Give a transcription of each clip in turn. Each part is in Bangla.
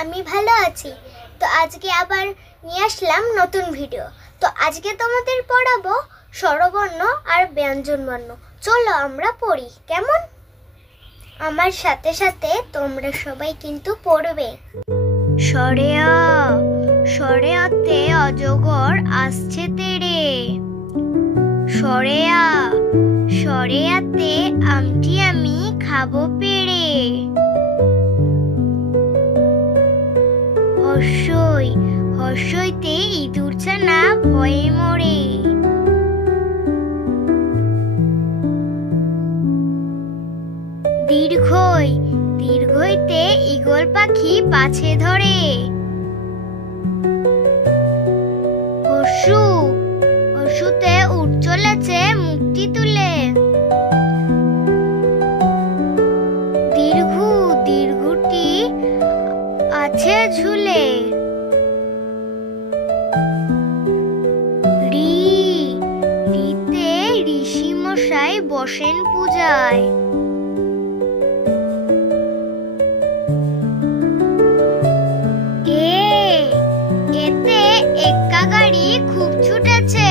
আমি ভালো আছি। তো আজকে আবার নিয়ে আসলাম নতুন ভিডিও। তো আজকে তোমাদের পড়াবো স্বরবর্ণ আর ব্যঞ্জনবর্ণ। চলো আমরা পড়ি, কেমন? আমার সাথে সাথে তোমরা সবাই কিন্তু পড়বে। সরে আ, সরে আতে অজগর আসছে তেড়ে। সরে আ, সরে আতে আমটি আমি খাবো পেড়ে। হর্ষই, হর্ষইতে ইঁদুর ছানা ভয়ে মরে। দীর্ঘই, দীর্ঘইতে ঈগল পাখি পাছে ধরে। হর্ষু, হর্ষুতে উঠ চলেছে মুক্তি তুলে। দীর্ঘু, দীর্ঘটি আছে ঝুলে। রি, রিতে ঋষি মশাই বসেন পূজায়। এতে এক্কা গাড়ি খুব ছুটেছে।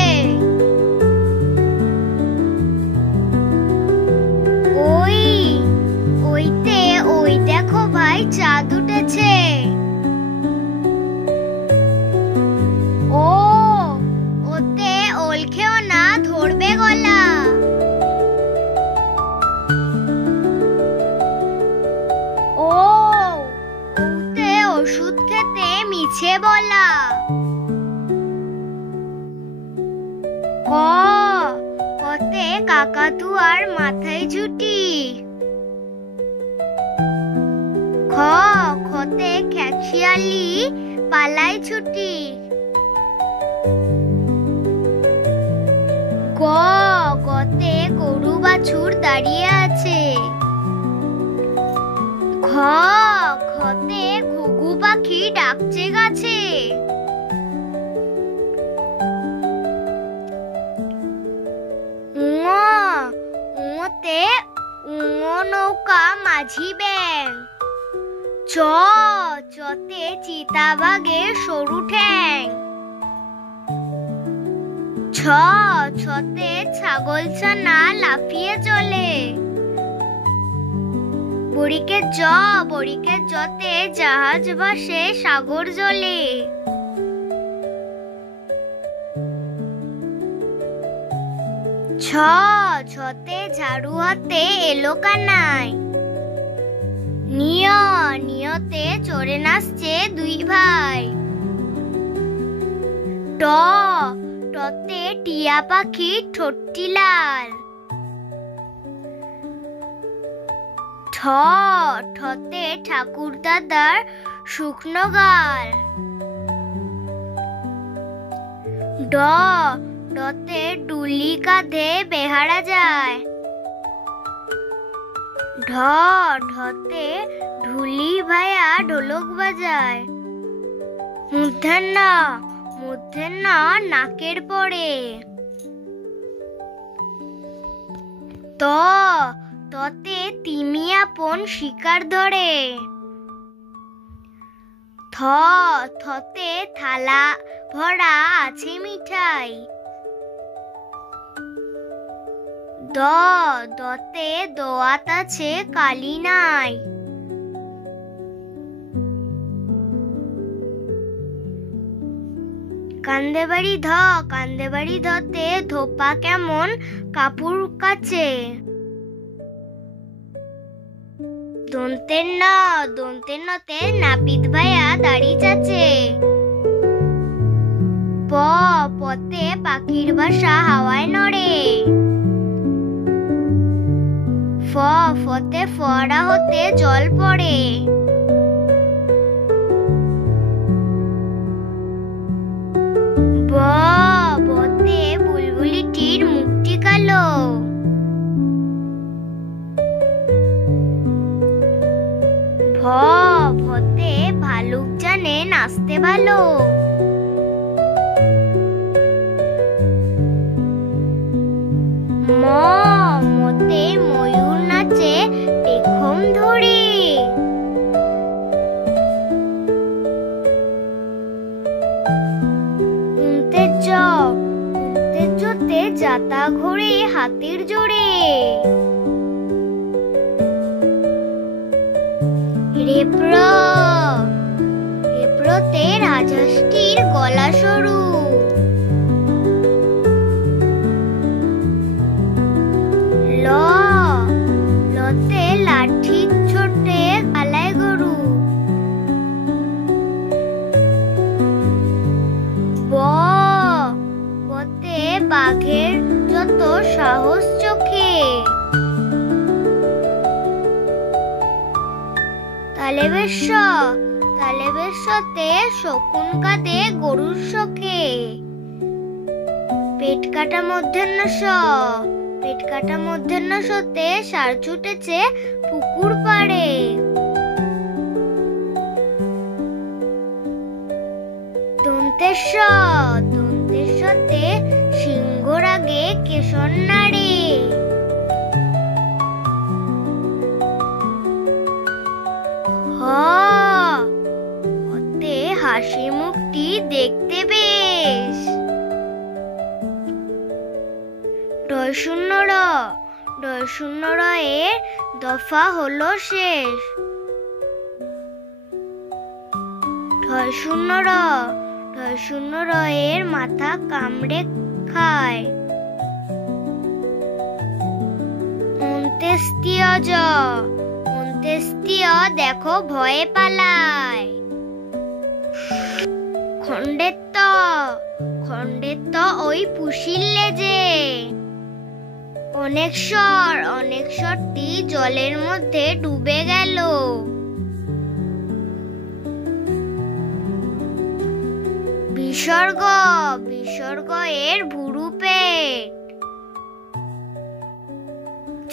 ওই, ওইতে ওই দেখো ভাই চাঁদ উঠেছে। ও, ওতে ওল খেও না ধরবে গলা। ও, ওতে ওষুধ খেতে মিছে বলা। ক, কতে কাকাতুয়ার মাথায় ঝুঁটি। খ, খতে খ্যাকশিয়ালি পালায় ছুটি। গ, গতে গরু বাছুর দাঁড়িয়ে আছে। ঘ, ঘতে ঘুঘু পাখি ডাকছে গাছে। উঙতে উঙ নৌকা মাঝি ব্যাং। চ, চতে চিতাবাঘের সরু ঠ্যাং। ছ, ছতে ছাগল ছানা লাফিয়ে চলে। বড়িকে জ, বড়িকে জতে জাহাজ ভাসে সাগর জলে। ছ, ছতে ঝাড়ু হাতে এলো কানাই। নিয়, নিয়তে চড়ে নাচছে দুই ভাই। ট, টতে টিয়া পাখি ঠোঁটটি লাল। ঠ, ঠতে ঠাকুর দাদার শুকনো গাল। ড, ডতে ডুলি কাঁধে বেহারা যায়। ঢ, ঢতে ঢুলি ভাইয়া ঢোলক বাজায়। মূর্ধন্য, মূর্ধন্য নাকের পরে। ত, ততে তিমি আপন শিকার ধরে। থ, থতে থালা ভরা আছে মিঠাই। দ, দতে দোয়াত আছে কালি নাই। কান্দে বাড়ি ধ, কান্দে বাড়ি ধতে ধোপা কেমন কাপড় কাচে। দন্তের ন, দন্তের নতে নাপিত ভাইয়া দাড়ি চাচে। প, পতে পাখির বাসা হাওয়ায় নড়ে। ফ, ফতে ফোয়ারা হতে জল পড়ে। ব, বতে বুলবুলিটির মুখটি কালো। ভ, ভতে ভালুক জানে নাচতে ভালো। ম, মতে ময়ূর নাচে পেখম ধরে। যাতা ঘোরে হাতির জোরে। রেপ্র, রেপ্রতে রাজহাঁসটির গলা সরু। ল, লতে লাঠি ছোটে গালায় গরু। ব, বতে বাঘের যত সাহস চোখে। তালেবেশ, তালেবেশতে শকুন কাঁদে গরুর শোকে। পেট কাটা মধ্যাহ্ন স, পেট কাটা মধ্যাহ্ন সতে ষাঁড় ছুটেছে পুকুর পাড়ে। দন্তেশ, দন্তেশতে সিংহ রাগে কেশর নাড়ে। হ, হতে হাসি মুখটি দেখতে বেশ। ডয় শূন্য র, ডয় শূন্য র এর দফা হলো শেষ। ঢয় শূন্য র, ঢয় শূন্য র এর মাথা কামড়ে খায়। অন্ত্যেষ্টিয় জ, অন্ত্যেষ্টিয় দেখো ভয়ে পালায়। খণ্ডের ত, খণ্ডের ত ওই পুষির লেজে। অনেকস্বর, অনেকস্বরটি জলের মধ্যে ডুবে গেল। বিসর্গ, বিসর্গ এর ভুরু পেট।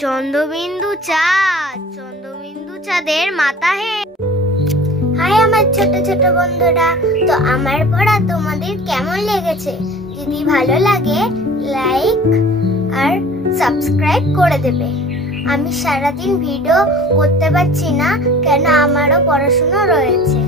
চন্দ্রবিন্দু চাঁদ, চন্দ্রবিন্দু চাঁদের মাথা হে। হাই আমার ছোট ছোট বন্ধুরা, তো আমার পড়া তোমাদের কেমন লেগেছে? যদি ভালো লাগে লাইক আর সাবস্ক্রাইব করে দেবে। আমি সারাদিন ভিডিও করতে পারছি না, কেন আমারও পড়াশোনা রয়েছে।